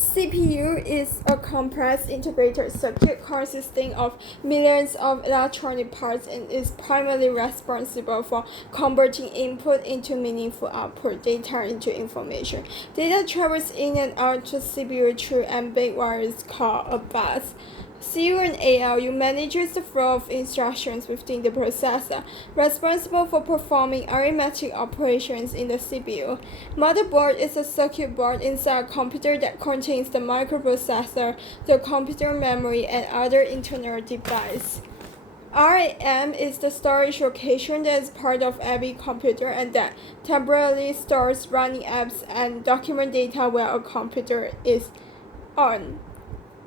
CPU is a complex integrated circuit consisting of millions of electronic parts and is primarily responsible for converting input into meaningful output, data into information. Data travels in and out to CPU through ambient wires called a bus. CU and ALU manages the flow of instructions within the processor, responsible for performing arithmetic operations in the CPU. Motherboard is a circuit board inside a computer that contains the microprocessor, the computer memory, and other internal devices. RAM is the storage location that is part of every computer and that temporarily stores running apps and document data while a computer is on.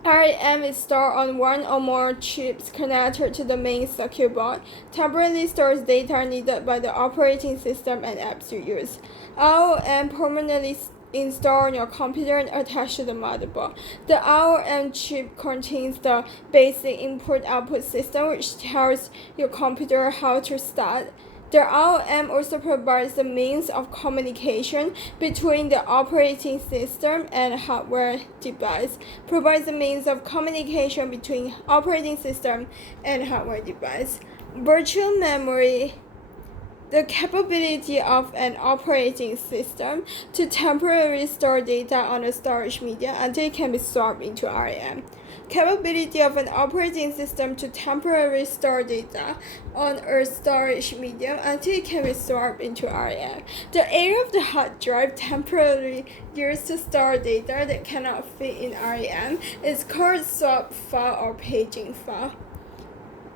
RAM is stored on one or more chips connected to the main circuit board, temporarily stores data needed by the operating system and apps you use. ROM permanently installed on your computer and attached to the motherboard. The ROM chip contains the basic input-output system which tells your computer how to start. The ROM also provides the means of communication between the operating system and hardware device. Provides the means of communication between operating system and hardware device. Virtual memory, the capability of an operating system to temporarily store data on a storage media until it can be swapped into RAM. Capability of an operating system to temporarily store data on a storage medium until it can be swapped into RAM. The area of the hard drive temporarily used to store data that cannot fit in RAM is called swap file or paging file.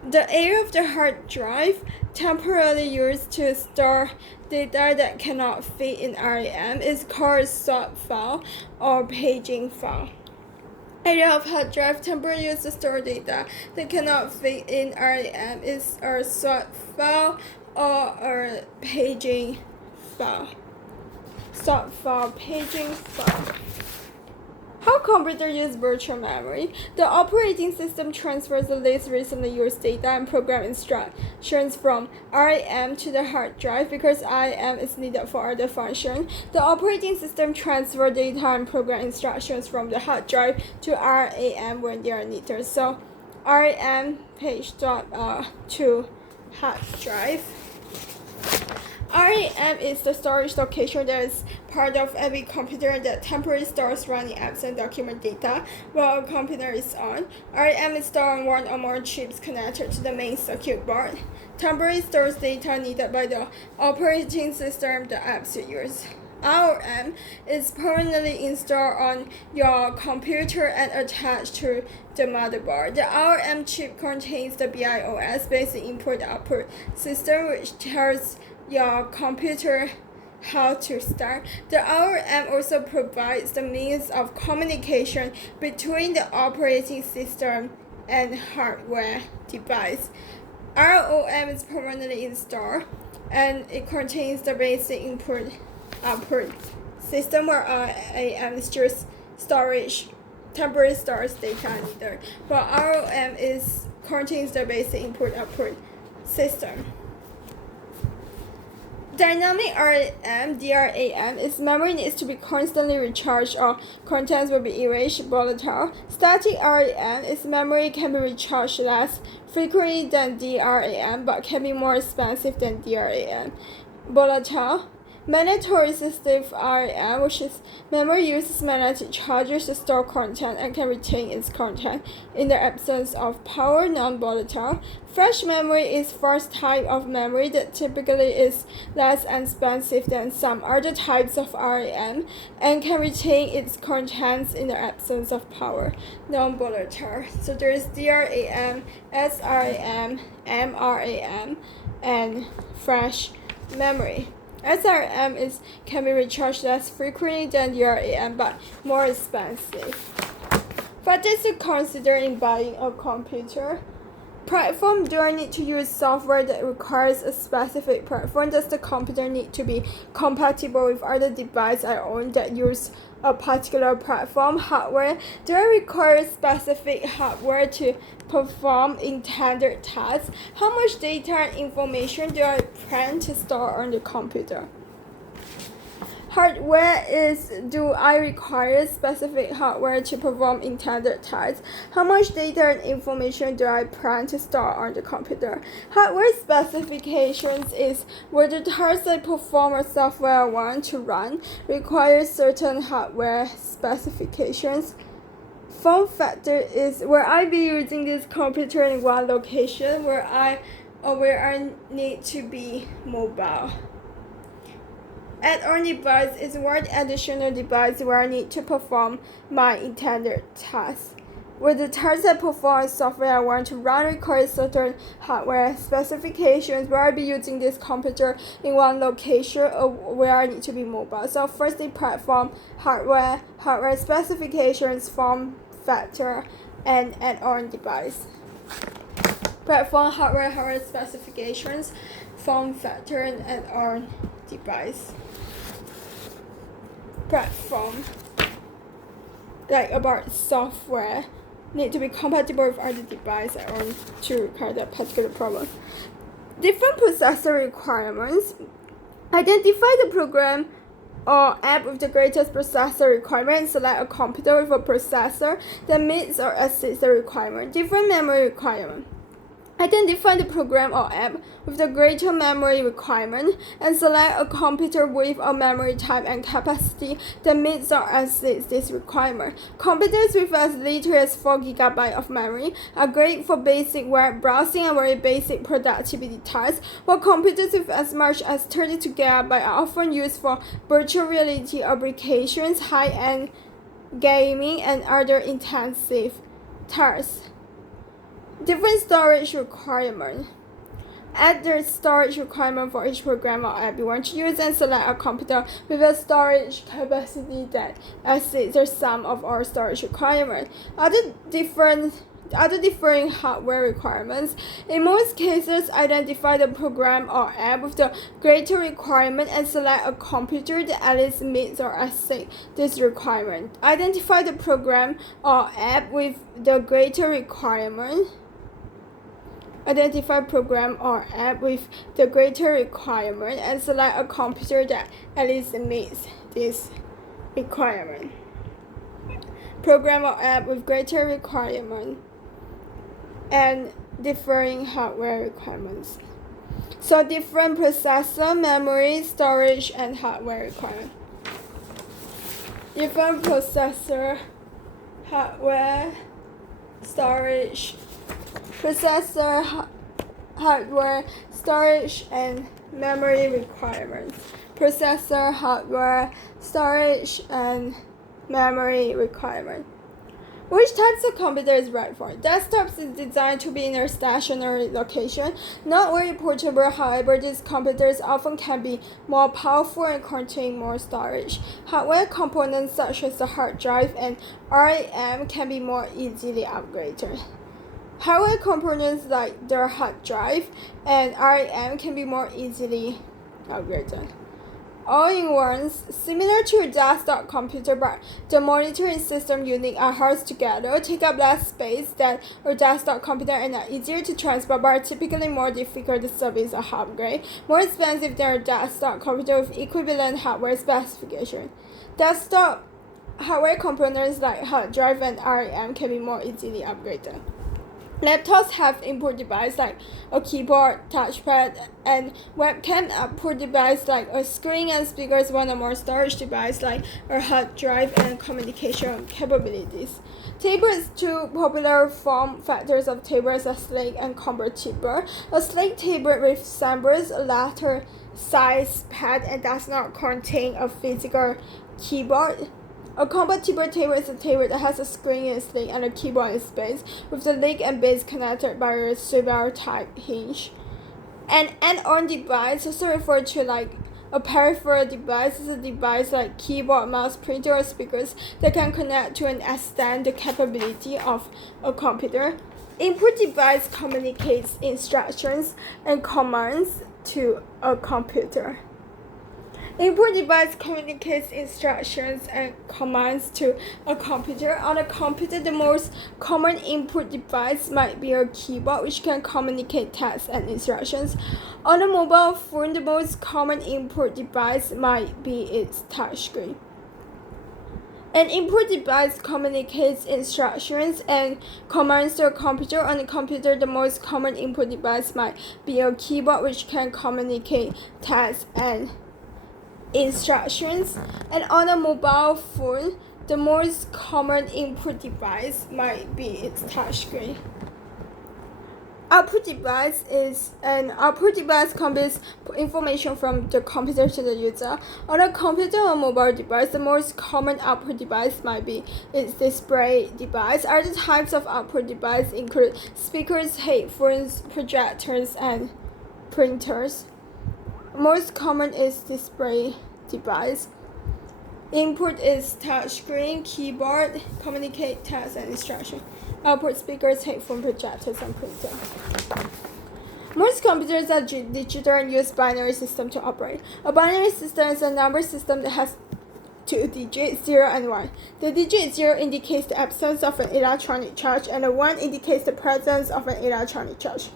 The area of the hard drive temporarily used to store data that cannot fit in RAM is called swap file or paging file. Area of hard drive temporarily used to store data that cannot fit in RAM is a swap file or a paging file. Swap file, paging file. How computers use virtual memory? The operating system transfers the least recently used data and program instructions from RAM to the hard drive because RAM is needed for other functions. The operating system transfers data and program instructions from the hard drive to RAM when they are needed. So RAM page to hard drive. RAM is the storage location that is part of every computer that temporarily stores running apps and document data while a computer is on. RAM is stored on one or more chips connected to the main circuit board. Temporarily stores data needed by the operating system, the apps you use. RAM is permanently installed on your computer and attached to the motherboard. The RAM chip contains the BIOS, basic input-output system, which tells your computer how to start. The RAM also provides the means of communication between the operating system and hardware device. ROM is permanently installed and it contains the basic input-output system where RAM is just storage, temporary storage data needed, while ROM contains the basic input-output system. Dynamic RAM, DRAM, its memory needs to be constantly recharged or contents will be erased, volatile. Static RAM, its memory can be recharged less frequently than DRAM but can be more expensive than DRAM. Volatile. Magnetoresistive RAM, which is memory uses magnetic charges to store content and can retain its content in the absence of power, non-volatile. Flash memory is first type of memory that typically is less expensive than some other types of RAM and can retain its contents in the absence of power, non-volatile. So there is DRAM, SRAM, MRAM, and flash memory. SRM can be recharged less frequently than DRAM but more expensive. Factors to consider in buying a computer. Platform. Do I need to use software that requires a specific platform? Does the computer need to be compatible with other devices I own that use a particular platform? Hardware. Do I require specific hardware to perform intended tasks? How much data and information do I plan to store on the computer? Hardware is, do I require specific hardware to perform intended tasks? How much data and information do I plan to store on the computer? Hardware specifications is whether the tasks I perform or software I want to run requires certain hardware specifications. Form factor is where I be using this computer in one location where I need to be mobile. Add-on device is one additional device where I need to perform my intended task. With the tasks I perform, software I want to run requires certain hardware specifications where I be using this computer in one location or where I need to be mobile. So firstly, platform, hardware specifications, form factor, and add-on device. Platform, hardware specifications, form factor, and add-on device. Platform, like about software, need to be compatible with other devices or to require that particular problem. Different processor requirements. Identify the program or app with the greatest processor requirement and select a computer with a processor that meets or exceeds the requirement. Different memory requirement. Identify the program or app with the greater memory requirement and select a computer with a memory type and capacity that meets or exceeds this requirement. Computers with as little as 4 GB of memory are great for basic web browsing and very basic productivity tasks, while computers with as much as 32 GB are often used for virtual reality applications, high-end gaming, and other intensive tasks. Different storage requirement. Add the storage requirement for each program or app you want to use and select a computer with a storage capacity that exceeds the sum of all storage requirements. Other differing hardware requirements. In most cases, identify the program or app with the greater requirement and select a computer that at least meets or exceeds this requirement. Identify the program or app with the greater requirement. Identify program or app with the greater requirement and select a computer that at least meets this requirement. Program or app with greater requirement and differing hardware requirements. So different processor, memory, storage, and hardware requirement. Different processor, hardware, storage, processor, hardware, storage, and memory requirements. Processor, hardware, storage, and memory requirement. Which types of computer is right for? Desktops is designed to be in a stationary location, not very portable. However, these computers often can be more powerful and contain more storage. Hardware components such as the hard drive and RAM can be more easily upgraded. Hardware components like the hard drive and RAM can be more easily upgraded. All-in-ones, similar to a desktop computer, but the monitoring system unit are held together, take up less space than a desktop computer, and are easier to transport, but are typically more difficult to service or upgrade, more expensive than a desktop computer with equivalent hardware specification. Desktop hardware components like hard drive and RAM can be more easily upgraded. Laptops have input devices like a keyboard, touchpad, and webcam. Output devices like a screen and speakers. One or more storage devices like a hard drive and communication capabilities. Tablets. Two popular form factors of tablets are slate and convertible. A slate tablet resembles a letter size pad and does not contain a physical keyboard. A convertible table is a table that has a screen in its leg and a keyboard in its base, with the leg and base connected by a swivel-type hinge. An add-on device, also referred to like a peripheral device, is a device like keyboard, mouse, printer, or speakers that can connect to and extend the capability of a computer. Input device communicates instructions and commands to a computer. Input device communicates instructions and commands to a computer. On a computer, the most common input device might be a keyboard, which can communicate tasks and instructions. On a mobile phone, the most common input device might be its touchscreen. An input device communicates instructions and commands to a computer. On a computer, the most common input device might be a keyboard, which can communicate tasks and instructions. And on a mobile phone, the most common input device might be its touchscreen. Output device conveys information from the computer to the user. On a computer or mobile device, the most common output device might be its display device. Other types of output device include speakers, headphones, projectors, and printers. Most common is display device. Input is touchscreen, keyboard, communicate tasks and instructions. Output speakers, headphone, projectors, and printer. Most computers are digital and use binary system to operate. A binary system is a number system that has two digits, 0 and 1. The digit 0 indicates the absence of an electronic charge, and the 1 indicates the presence of an electronic charge.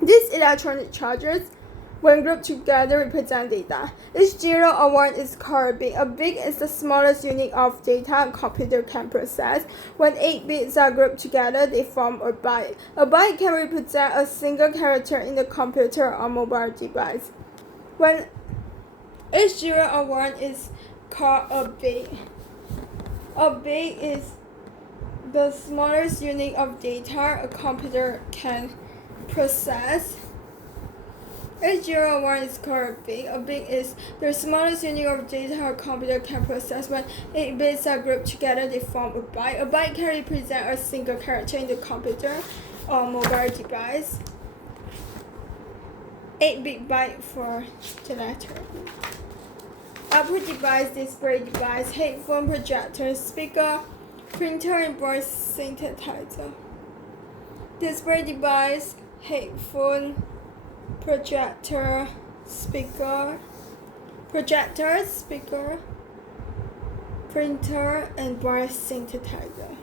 These electronic charges, when grouped together, represent data. Each 0 or 1 is called a bit. A bit is the smallest unit of data a computer can process. When 8 bits are grouped together, they form a byte. A byte can represent a single character in the computer or mobile device. When each 0 or 1 is called a bit. A bit is the smallest unit of data a computer can process. Each 0 or 1 is called a bit. A bit is the smallest unit of data a computer can process. When 8 bits are grouped together, they form a byte. A byte can represent a single character in the computer or mobile device. 8-bit byte for the letter. Output device, display device, headphone, projector, speaker, printer, and voice synthesizer. Display device, headphone, projector, speaker, printer, and voice synthesizer.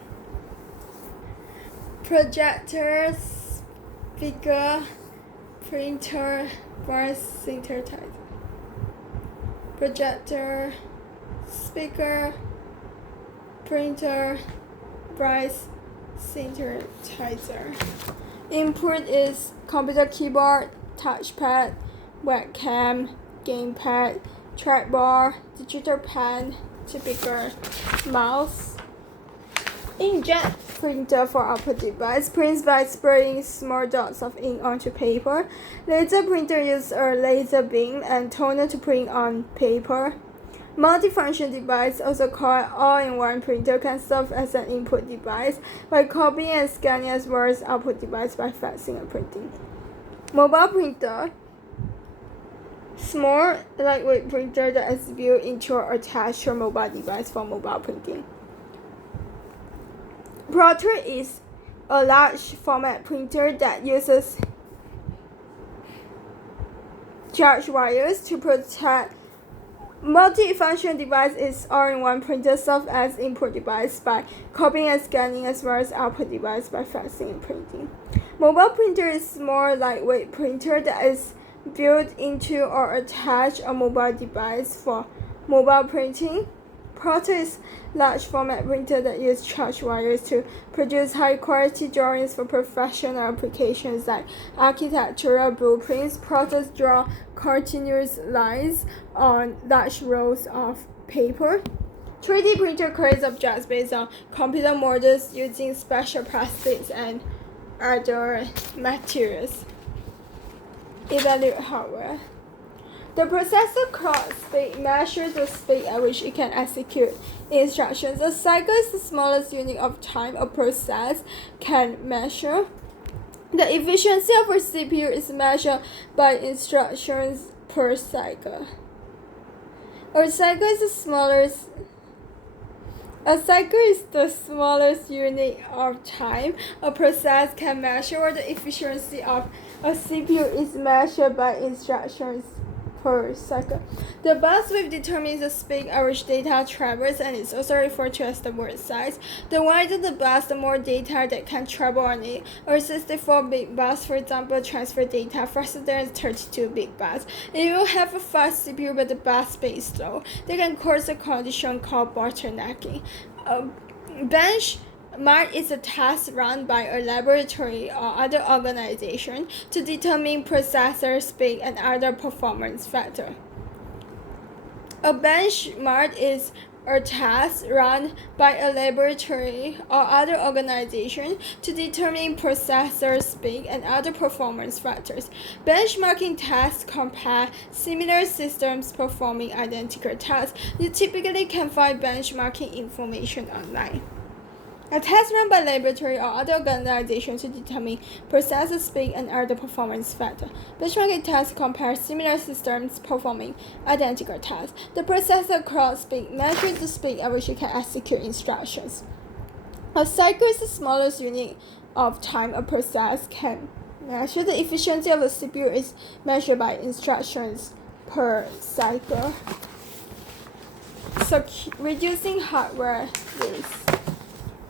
Projector, speaker, printer, voice synthesizer. Projector, speaker, printer, voice synthesizer. Input is computer keyboard, touchpad, webcam, gamepad, trackball, digital pen, typical mouse. Inkjet printer for output device prints by spraying small dots of ink onto paper. Laser printer uses a laser beam and toner to print on paper. Multifunction device, also called all-in-one printer, can serve as an input device by copying and scanning as well as output device by faxing and printing. Mobile printer, small, lightweight printer that is built into or attached to a mobile device for mobile printing. Plotter is a large format printer that uses charged wires to protect. Multifunction device is all-in-one printer serves as input device by copying and scanning as well as output device by faxing and printing. Mobile printer is small, lightweight printer that is built into or attached a mobile device for mobile printing. Plotter is large format printer that uses charged wires to produce high quality drawings for professional applications like architectural blueprints. Plotters draw continuous lines on large rolls of paper. 3D printer creates objects based on computer models using special plastics and other materials. Evaluate hardware. The processor clock speed measures the speed at which it can execute instructions. A cycle is the smallest unit of time a process can measure. The efficiency of a CPU is measured by instructions per cycle. A cycle is the smallest unit of time a process can measure, or the efficiency of a CPU is measured by instructions per second. The bandwidth determines the speed at which data travels and is also referred to as the word size. The wider the bus, the more data that can travel on it. A 64-bit bus, for example, transfer data faster than a 32-bit bus. It will have a fast CPU, but the bus speed is slow. They can cause a condition called bottlenecking. Benchmark is a test run by a laboratory or other organization to determine processor speed and other performance factors. A benchmark is a test run by a laboratory or other organization to determine processor speed and other performance factors. Benchmarking tests compare similar systems performing identical tasks. You typically can find benchmarking information online. A test run by laboratory or other organization to determine processor speed and other performance factors. Benchmarking tests compare similar systems performing identical tasks. The processor clock speed measures the speed at which it can execute instructions. A cycle is the smallest unit of time a process can measure. The efficiency of a CPU is measured by instructions per cycle. So reducing hardware risk.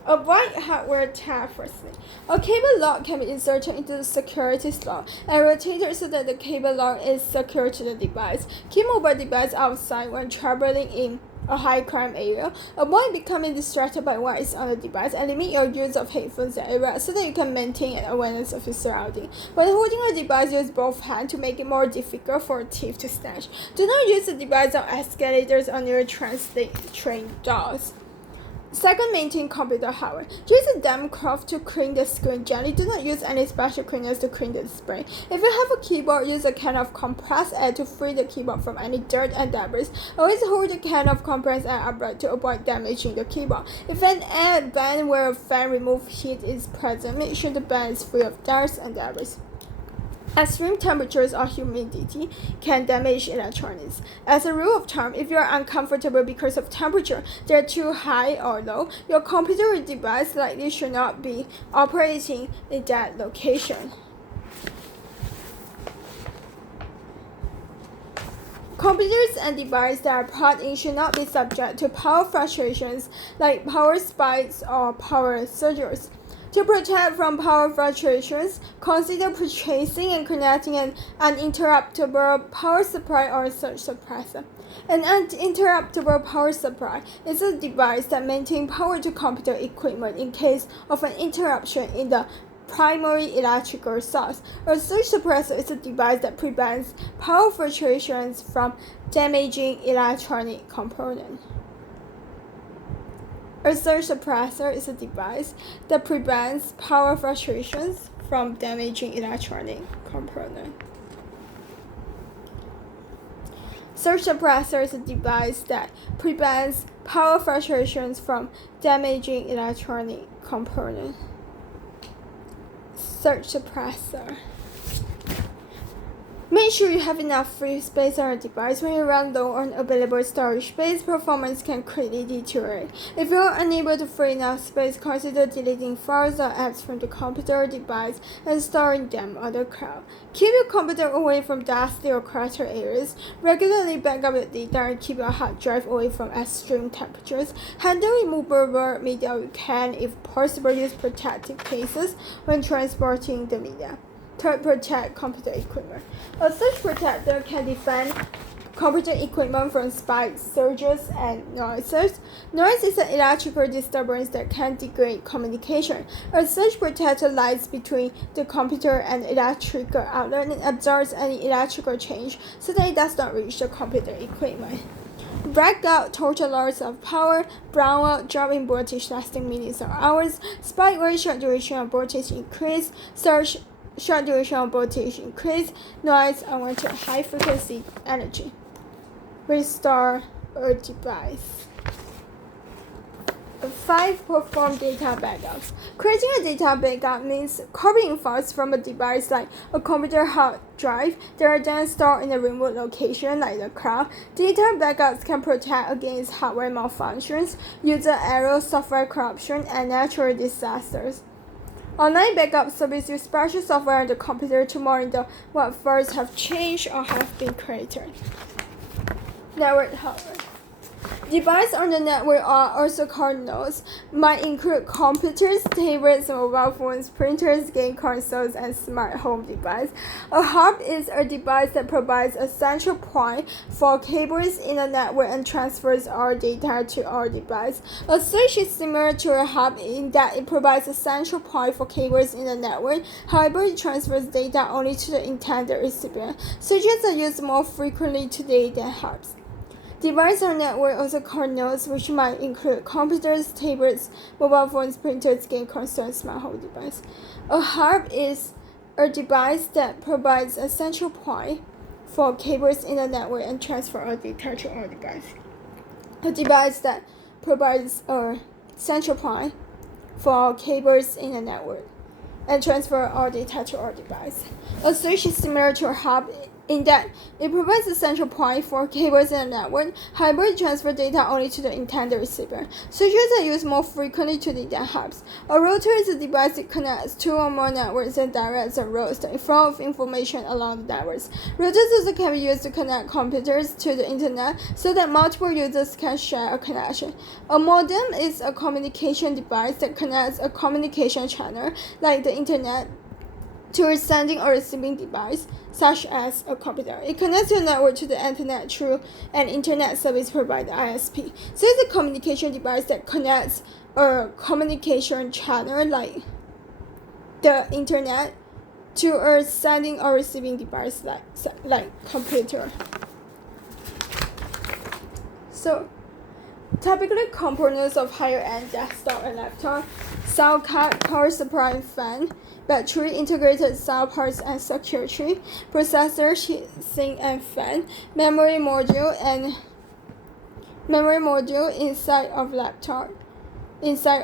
Avoid hardware theft. Firstly, a cable lock can be inserted into the security slot and rotated so that the cable lock is secure to the device. Keep mobile device outside when traveling in a high crime area. Avoid becoming distracted by what is on the device and limit your use of headphones and earbuds so that you can maintain an awareness of your surroundings. When holding a device, use both hands to make it more difficult for a thief to snatch. Do not use the device on escalators or near train doors. Second, maintain computer hardware. Use a damp cloth to clean the screen gently. Do not use any special cleaners to clean the display. If you have a keyboard, use a can of compressed air to free the keyboard from any dirt and debris. Always hold the can of compressed air upright to avoid damaging the keyboard. If an air vent where a fan removes heat is present, make sure the vent is free of dust and debris. Extreme temperatures or humidity can damage electronics. As a rule of thumb, if you are uncomfortable because of temperature that are too high or low, your computer or device likely should not be operating in that location. Computers and devices that are plugged in should not be subject to power fluctuations like power spikes or power surges. To protect from power fluctuations, consider purchasing and connecting an uninterruptible power supply or surge suppressor. An uninterruptible power supply is a device that maintains power to computer equipment in case of an interruption in the primary electrical source. A surge suppressor is a device that prevents power fluctuations from damaging electronic components. A surge suppressor is a device that prevents power fluctuations from damaging electronic components. Surge suppressor is a device that prevents power fluctuations from damaging electronic components. Surge suppressor. Make sure you have enough free space on your device. When you run low on available storage space, performance can quickly deteriorate. If you are unable to free enough space, consider deleting files or apps from the computer or device and storing them on the cloud. Keep your computer away from dusty or cluttered areas. Regularly back up your data and keep your hard drive away from extreme temperatures. Handle removable media you can. If possible, use protective cases when transporting the media. Third, protect computer equipment. A surge protector can defend computer equipment from spikes, surges, and noises. Noise is an electrical disturbance that can degrade communication. A surge protector lies between the computer and electrical outlet and absorbs any electrical change so that it does not reach the computer equipment. Blackout, total loss of power, brownout, drop in voltage lasting minutes or hours, spike where short duration of voltage increase, surge, short duration of voltage increase, noise, unwanted high frequency energy. Restore a device. 5. Perform data backups. Creating a data backup means copying files from a device like a computer hard drive that are then stored in a remote location like the cloud. Data backups can protect against hardware malfunctions, user errors, software corruption, and natural disasters. Online backup service use special software on the computer to monitor what files have changed or have been created. Network hardware. Devices on the network are also called nodes, might include computers, tablets, mobile phones, printers, game consoles, and smart home devices. A hub is a device that provides a central point for cables in the network and transfers all data to all devices. A switch is similar to a hub in that it provides a central point for cables in the network. However, it transfers data only to the intended recipient. Switches are used more frequently today than hubs. Devices on network also called nodes, which might include computers, tablets, mobile phones, printers, game consoles, and smart home devices. A hub is a device that provides a central point for cables in the network and transfer all data to all devices. A device that provides a central point for cables in the network and transfer all data to all devices. A switch is similar to a hub in that it provides a central point for cables in the network. However, it transfers data only to the intended recipient. Switches are used more frequently today than hubs. A router is a device that connects two or more networks and directs and routes the flow of information along the networks. Routers also can be used to connect computers to the internet so that multiple users can share a connection. A modem is a communication device that connects a communication channel, like the internet, to a sending or receiving device, such as a computer. It connects your network to the internet through an internet service provider, ISP. So it's a communication device that connects a communication channel, like the internet, to a sending or receiving device, like computer. So, typically components of higher-end desktop and laptop: sound card, power supply and fan, battery, integrated sound parts and circuitry, processor, heatsink and fan, memory module inside of laptop. Inside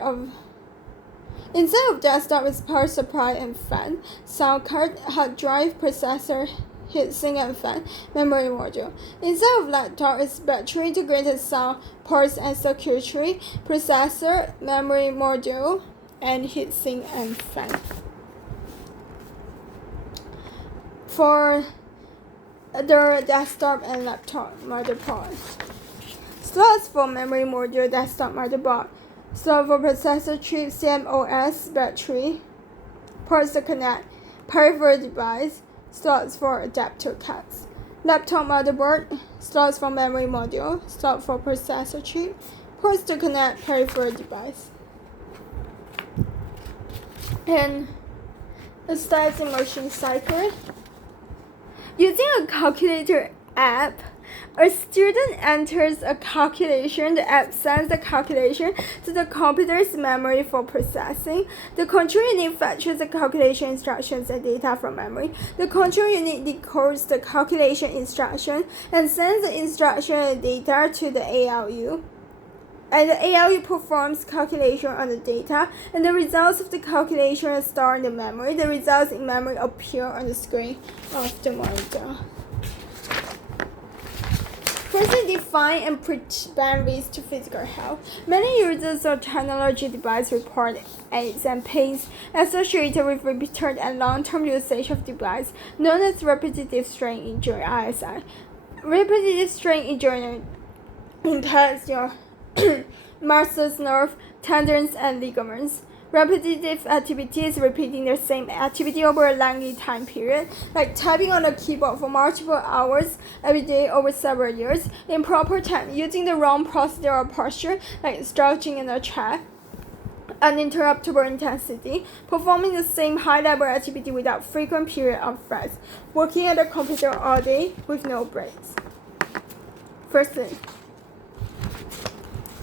of desktop is power supply and fan, sound card, hard drive, processor, heatsink and fan, memory module. Inside of laptop is battery, integrated sound parts and circuitry, processor, memory module, and heatsink and fan. For the desktop and laptop motherboard: slots for memory module, desktop motherboard; slot for processor chip, CMOS, battery; ports to connect peripheral device; slots for adapter cards. Laptop motherboard: slots for memory module, slot for processor chip, ports to connect peripheral device. And a slides immersion cycle. Using a calculator app, a student enters a calculation. The app sends the calculation to the computer's memory for processing. The control unit fetches the calculation instructions and data from memory. The control unit decodes the calculation instruction and sends the instruction and data to the ALU. And the ALU performs calculation on the data, and the results of the calculation are stored in the memory. The results in memory appear on the screen of the monitor. Firstly, define and prevent risks to physical health. Many users of technology devices report aches and pains associated with repeated and long-term usage of device, known as repetitive strain injury (RSI). Repetitive strain injury impairs your muscles, nerve, tendons, and ligaments. Repetitive activities, repeating the same activity over a lengthy time period, like typing on a keyboard for multiple hours every day over several years. Improper time, using the wrong posture or posture, like slouching in a chair. Uninterruptible intensity, performing the same high-level activity without frequent period of rest. Working at a computer all day with no breaks. Firstly,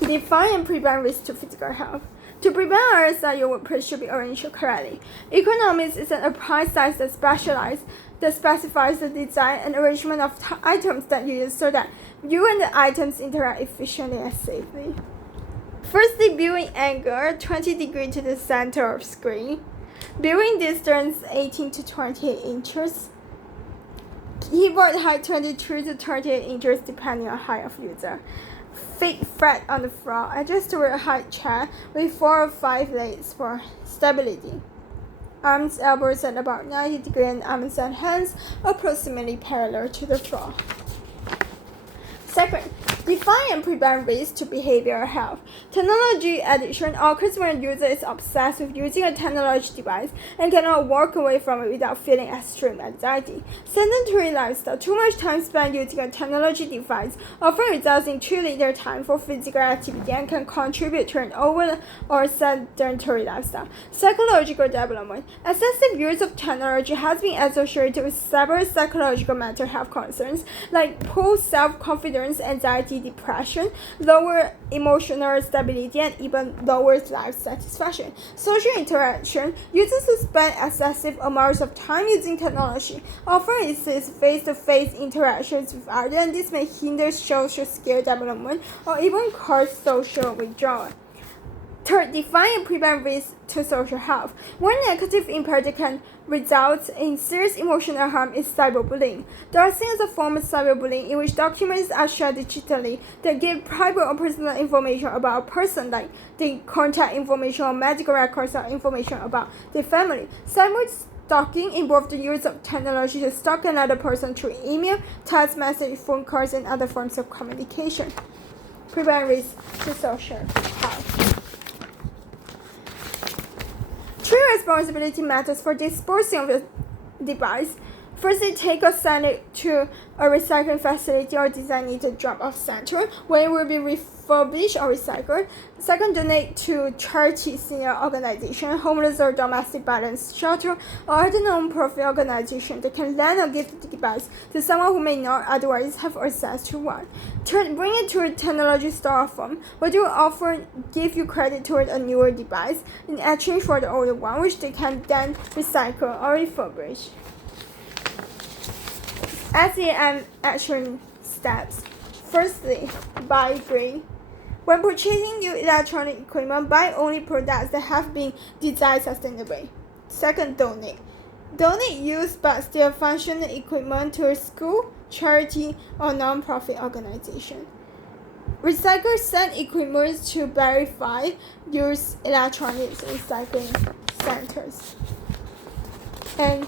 define and prevent risk to physical health. To prevent RSI, your workplace should be arranged correctly. Economics is an applied science that specifies the design and arrangement of items that you use so that you and the items interact efficiently and safely. Firstly, viewing angle 20 degrees to the center of screen. Viewing distance 18 to 28 inches. Keyboard height 22 to 38 inches depending on height of user. Feet flat on the floor. Adjustable height chair with 4 or 5 legs for stability. arms, elbows at about 90 degrees, and arms and hands approximately parallel to the floor. Second, define and prevent risks to behavioral health. Technology addiction occurs when a user is obsessed with using a technology device and cannot walk away from it without feeling extreme anxiety. Sedentary lifestyle. Too much time spent using a technology device often results in too little time for physical activity and can contribute to an over or sedentary lifestyle. Psychological development. Excessive use of technology has been associated with several psychological mental health concerns like poor self-confidence, anxiety, depression, lower emotional stability, and even lower life satisfaction. Social interaction. Users who spend excessive amounts of time using technology often resist face-to-face interactions with others, and this may hinder social skill development or even cause social withdrawal. Third, define and prevent risks to social health. One negative impact can result in serious emotional harm is cyberbullying. Doxing is a form of cyberbullying in which documents are shared digitally that give private or personal information about a person, like the contact information or medical records or information about the family. Cyberstalking involves the use of technology to stalk another person through email, text message, phone calls, and other forms of communication. Prevent risks to social health. True responsibility matters for disposing of the device. Firstly, take or send it to a recycling facility or designated drop-off center where it will be refurbished or recycled. Second, donate to charity, senior organization, homeless or domestic violence shelter, or other non-profit organization that can lend or give the device to someone who may not otherwise have access to one. Third, bring it to a technology store firm where they will offer give you credit toward a newer device in exchange for the older one, which they can then recycle or refurbish. SEM action steps. Firstly, buy green. When purchasing new electronic equipment, buy only products that have been designed sustainably. Second, donate. Donate used but still functional equipment to a school, charity, or non-profit organization. Recycle send equipment to verified used electronics recycling centers. And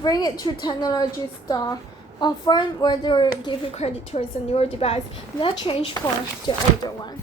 bring it to technology store or firm where they will give you credit towards a newer device, not change for the older one.